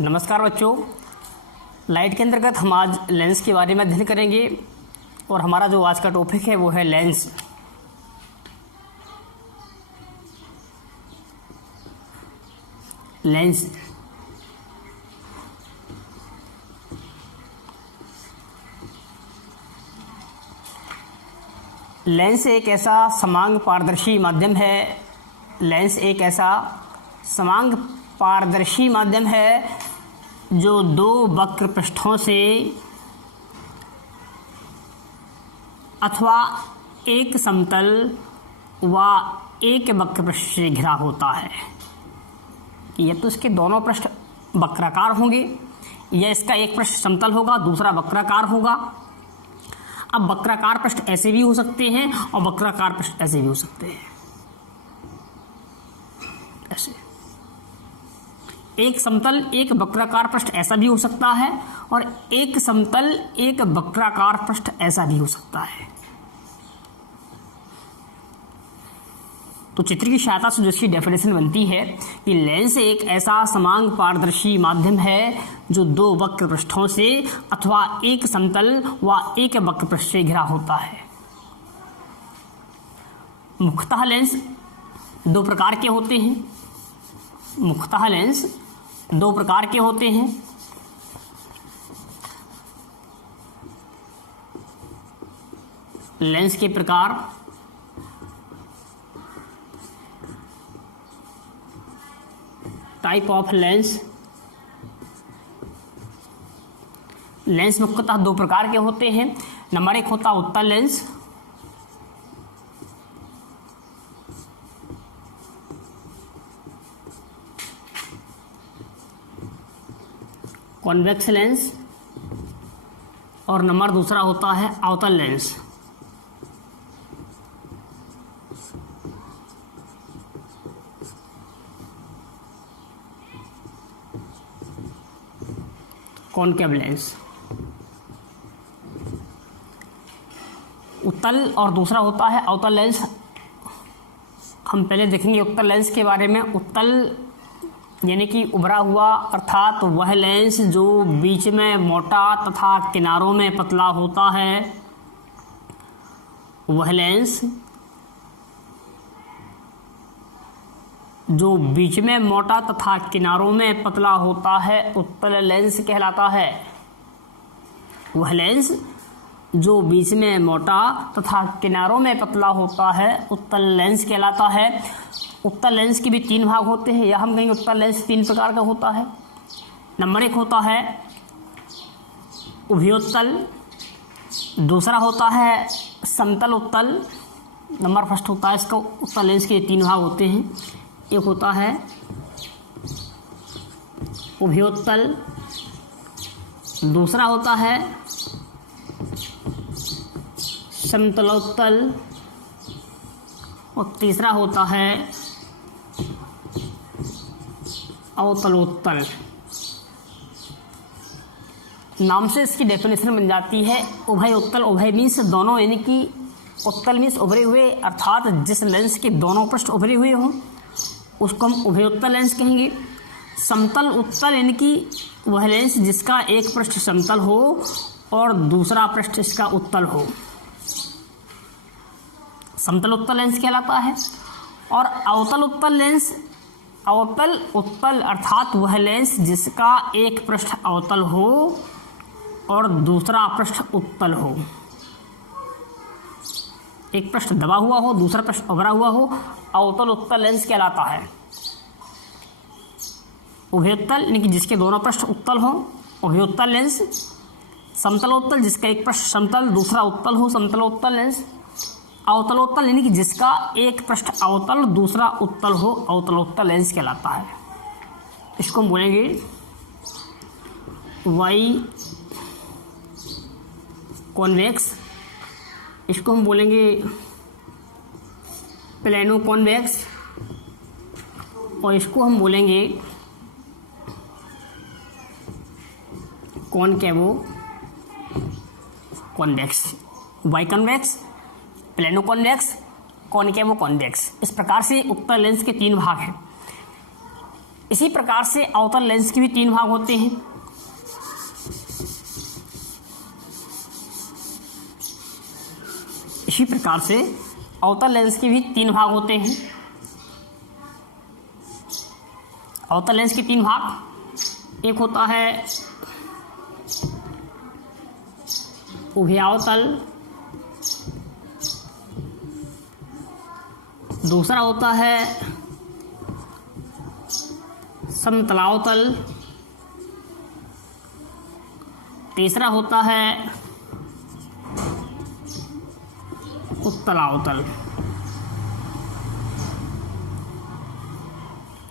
नमस्कार बच्चों, लाइट के अंतर्गत हम आज लेंस के बारे में अध्ययन करेंगे और हमारा जो आज का टॉपिक है वो है लेंस। लेंस लेंस एक ऐसा समांग पारदर्शी माध्यम है। लेंस एक ऐसा समांग पारदर्शी माध्यम है जो दो वक्र पृष्ठों से अथवा एक समतल व एक वक्र पृष्ठ से घिरा होता है। या तो इसके दोनों पृष्ठ वक्राकार होंगे या इसका एक पृष्ठ समतल होगा, दूसरा वक्राकार होगा। अब वक्राकार पृष्ठ ऐसे भी हो सकते हैं और वक्राकार पृष्ठ ऐसे भी हो सकते हैं। ऐसे एक समतल एक वक्राकार पृष्ठ ऐसा भी हो सकता है और एक समतल एक वक्राकार पृष्ठ ऐसा भी हो सकता है। तो चित्र की सहायता से जिसकी डेफिनेशन बनती है कि लेंस एक ऐसा समांग पारदर्शी माध्यम है जो दो वक्र पृष्ठों से अथवा एक समतल व एक वक्र पृष्ठ से घिरा होता है। मुख्यतः लेंस दो प्रकार के होते हैं। मुख्यतः लेंस दो प्रकार के होते हैं। लेंस के प्रकार टाइप ऑफ लेंस। लेंस मुख्यतः दो प्रकार के होते हैं। नंबर एक होता उत्तल लेंस, कॉन्वेक्स लेंस, और नंबर दूसरा होता है अवतल लेंस। Concave lens. उत्तल और दूसरा होता है अवतल लेंस। हम पहले देखेंगे उत्तल लेंस के बारे में। उत्तल यानी कि उभरा हुआ, अर्थात वह लेंस जो बीच में मोटा तथा किनारों में पतला होता है। वह लेंस जो बीच में मोटा तथा किनारों में पतला होता है उत्तल लेंस कहलाता है। वह लेंस जो बीच में मोटा तथा किनारों में पतला होता है उत्तल लेंस कहलाता है। उत्तल लेंस के भी तीन भाग होते हैं, या हम कहेंगे उत्तल लेंस तीन प्रकार का होता है। नंबर एक होता है उभयोत्तल, दूसरा होता है समतल उत्तल। नंबर फर्स्ट होता है इसका उत्तल लेंस के तीन भाग होते हैं। एक होता है उभयोत्तल, दूसरा होता है समतलोत्तल और तीसरा होता है अवतलोत्तल। नाम से इसकी डेफिनेशन बन जाती है उभय उत्तल। उभय मीन्स दोनों, यानी कि उत्तल मीन्स उभरे हुए, अर्थात जिस लेंस के दोनों पृष्ठ उभरे हुए हों उसको हम उभयोत्तल लेंस कहेंगे। समतल उत्तल यानी कि वह लेंस जिसका एक पृष्ठ समतल हो और दूसरा पृष्ठ इसका उत्तल हो, समतल उत्तल लेंस कहलाता है। और अवतल उत्तल लेंस, अवतल उत्तल अर्थात वह लेंस जिसका एक पृष्ठ अवतल हो और दूसरा पृष्ठ उत्तल हो। एक पृष्ठ दबा हुआ हो, दूसरा पृष्ठ उभरा हुआ हो, अवतल उत्तल लेंस कहलाता है। उभयोत्तल यानी कि जिसके दोनों पृष्ठ उत्तल हो, उभयोत्तल लेंस। समतलोत्तल जिसका एक पृष्ठ समतल दूसरा उत्तल हो, समतलोत्तल लेंस। अवतलोत्तल यानी कि जिसका एक पृष्ठ अवतल दूसरा उत्तल हो, अवतलोत्तल लेंस कहलाता है। इसको हम बोलेंगे वाई कॉन्वेक्स, इसको हम बोलेंगे प्लेनो कॉन्वेक्स, और इसको हम बोलेंगे कॉनकेवो कॉन्वेक्स। वाई convex, plano convex, concavo convex. इस प्रकार से उत्तल लेंस के तीन भाग हैं। इसी प्रकार से अवतल लेंस के भी 3 भाग होते हैं। इसी प्रकार से अवतल लेंस के भी 3 भाग होते हैं। अवतल लेंस के 3 भाग, एक होता है उभयावतल, दूसरा होता है समतलावतल, तीसरा होता है उत्तलावतल।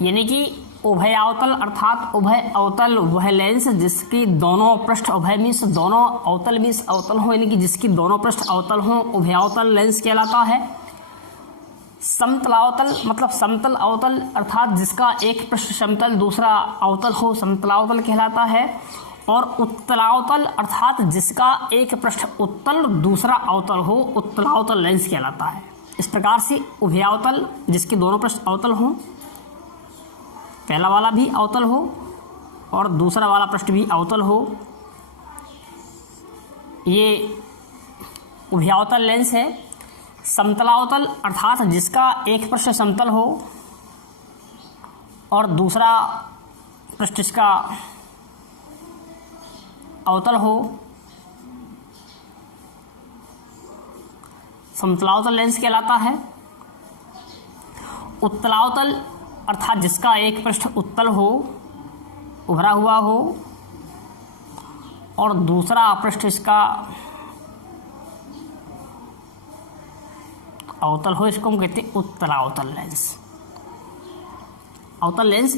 यानी कि उभयावतल अर्थात उभय अवतल वह लेंस जिसकी दोनों पृष्ठ उभय मीन्स दोनों अवतल मीन्स अवतल हो, यानी कि जिसकी दोनों पृष्ठ अवतल हो, उभयावतल लेंस कहलाता है। समतलावतल मतलब समतल अवतल अर्थात जिसका एक पृष्ठ समतल दूसरा अवतल हो, समतलावतल कहलाता है। और उत्तलावतल अर्थात जिसका एक पृष्ठ उत्तल दूसरा अवतल हो, उत्तलावतल लेंस कहलाता है। इस प्रकार से उभयावतल जिसके दोनों पृष्ठ अवतल हों, पहला वाला भी अवतल हो और दूसरा वाला पृष्ठ भी अवतल हो, ये उभयावतल लेंस है। समतलावतल अर्थात जिसका एक पृष्ठ समतल हो और दूसरा पृष्ठ इसका अवतल हो, समतलावतल लेंस कहलाता है। उत्तलावतल अर्थात जिसका एक पृष्ठ उत्तल हो, उभरा हुआ हो और दूसरा पृष्ठ इसका अवतल हो, इसको हम कहते हैं उत्तलावतल लेंस। अवतल लेंस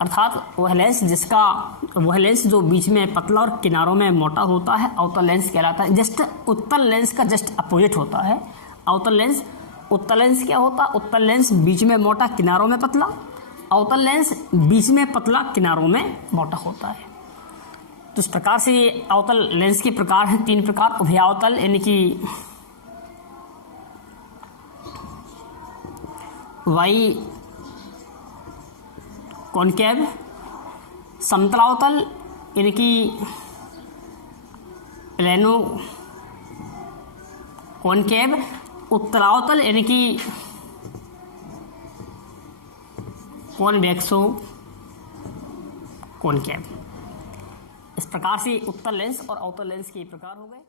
अर्थात वह लेंस जो बीच में पतला और किनारों में मोटा होता है, अवतल लेंस कहलाता है। जस्ट उत्तल लेंस का जस्ट अपोजिट होता है अवतल लेंस। उत्तल लेंस क्या होता है? उत्तल लेंस बीच में मोटा किनारों में पतला, अवतल लेंस बीच में पतला किनारों में मोटा होता है। तो इस प्रकार से ये अवतल लेंस के प्रकार हैं, 3 प्रकार। उभयावतल यानी कि वाई कॉनकेव, समतलावतल यानी कि प्लेनो कॉनकेव, उत्तलावतल यानी कि कॉन्वेक्सो कॉनकेव। इस प्रकार से उत्तल लेंस और अवतल लेंस के प्रकार हो गए।